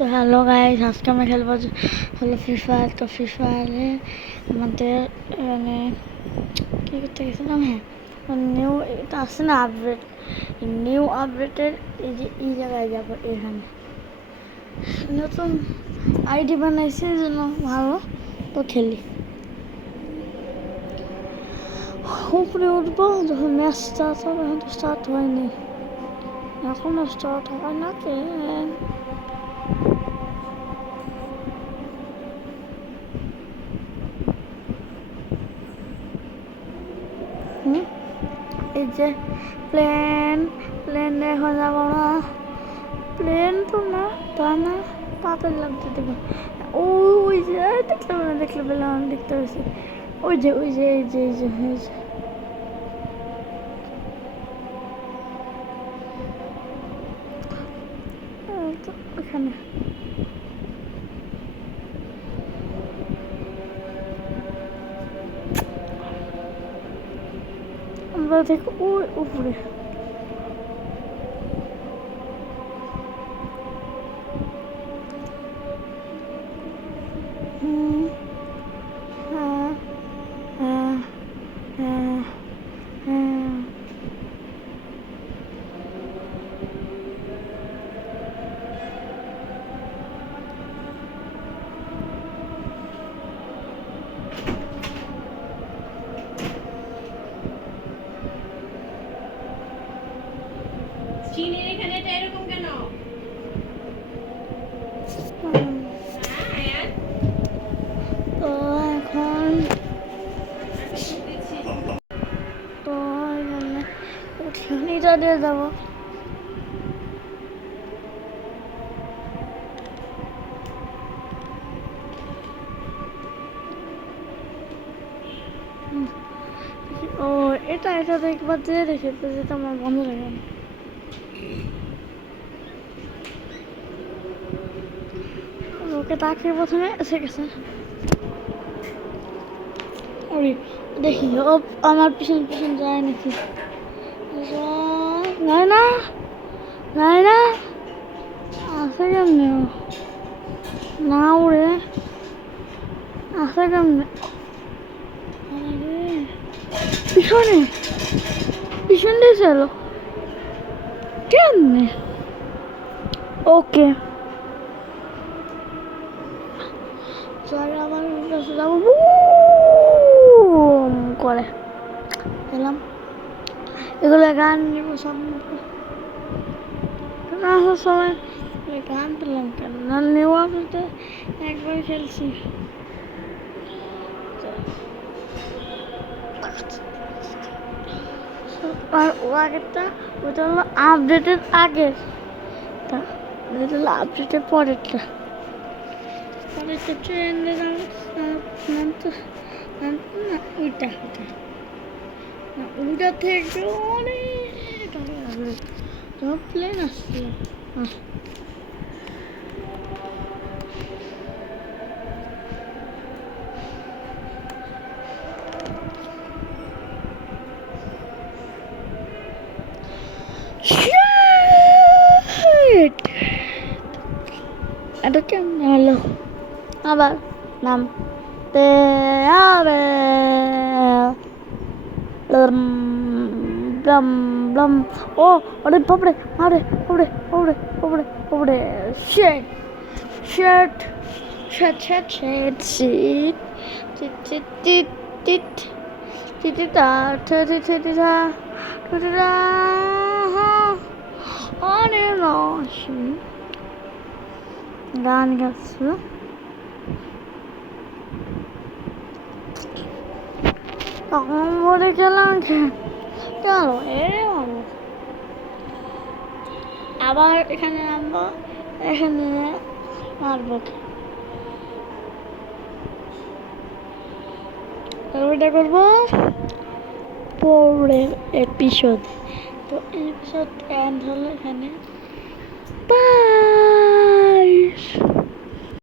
তো hello guys, আজকে আমরা খেলবো হলো ফ্রি ফায়ার। তো ফ্রি ফায়ারে আমাদের মানে কী করতে গেছিলাম, হ্যাঁ নিউ এটা আসছে না আপডেট, নিউ আপডেটের এই যে এই জায়গায় যাবো। এখানে নতুন আইডি বানাইছে যেন ভালো, তো খেলি। উপরে উঠবো যখন ম্যাচ স্টার্ট হবে। এখন তো স্টার্ট হয়নি, এখনও স্টার্ট হয় না কেন? এই যে প্লেন এখন যাবো না, প্লেন তো না তা না, তাড়াতাড়ি লাগতে দেবো। ওই যে দেখলে পেলাম, দেখতে পাচ্ছি ওই যে এই যে ওখানে আমরা দেখো ওই উপরে। চীনের এখানে এটা এরকম কেন? তো এখন তো এখানে উঠিয়ে দিয়ে যাবো। ও এটা একবার দিয়ে রেখেছে, যেটা আমার বন্ধ লাগে না। ওকে তাকে প্রথমে এসে গেছে, দেখি ও আমার পিছন যায় নাকি। যায় না আসে কেমনে, না উড়ে আসে কেমনে? পিছন দিয়ে চলো কেমনে? ওকে চল আবার যাবো করে গেলাম। এগুলো গান নিব সব আসার সময় গান পেলাম কেন না? নেওয়া বলতে একবার খেলছি। আর ও আগেরটা ওটা হলো আপডেটের আগের, এটা হলো আপডেটের পরেরটা ট্রেন্ডে ওইটা থেকে অনেক প্লেন আসছিল। এটা কেমন হলো? আবার নামতে হবে। ও ওরে বাপরে, আরে ওরে শেট শেট শেট শেট শেট শিট টিট টিট টিট টিট টিটিটা টিটিটা টিটিটা অনেক রসি গান গাচ্ছিল। তখন বলে গেলাম কেন আবার এখানে নামবো, এখানে মারবো। ওটা করবো পরের এপিসোড। তো এপিসোড এন্ড হলো এখানে। বাই।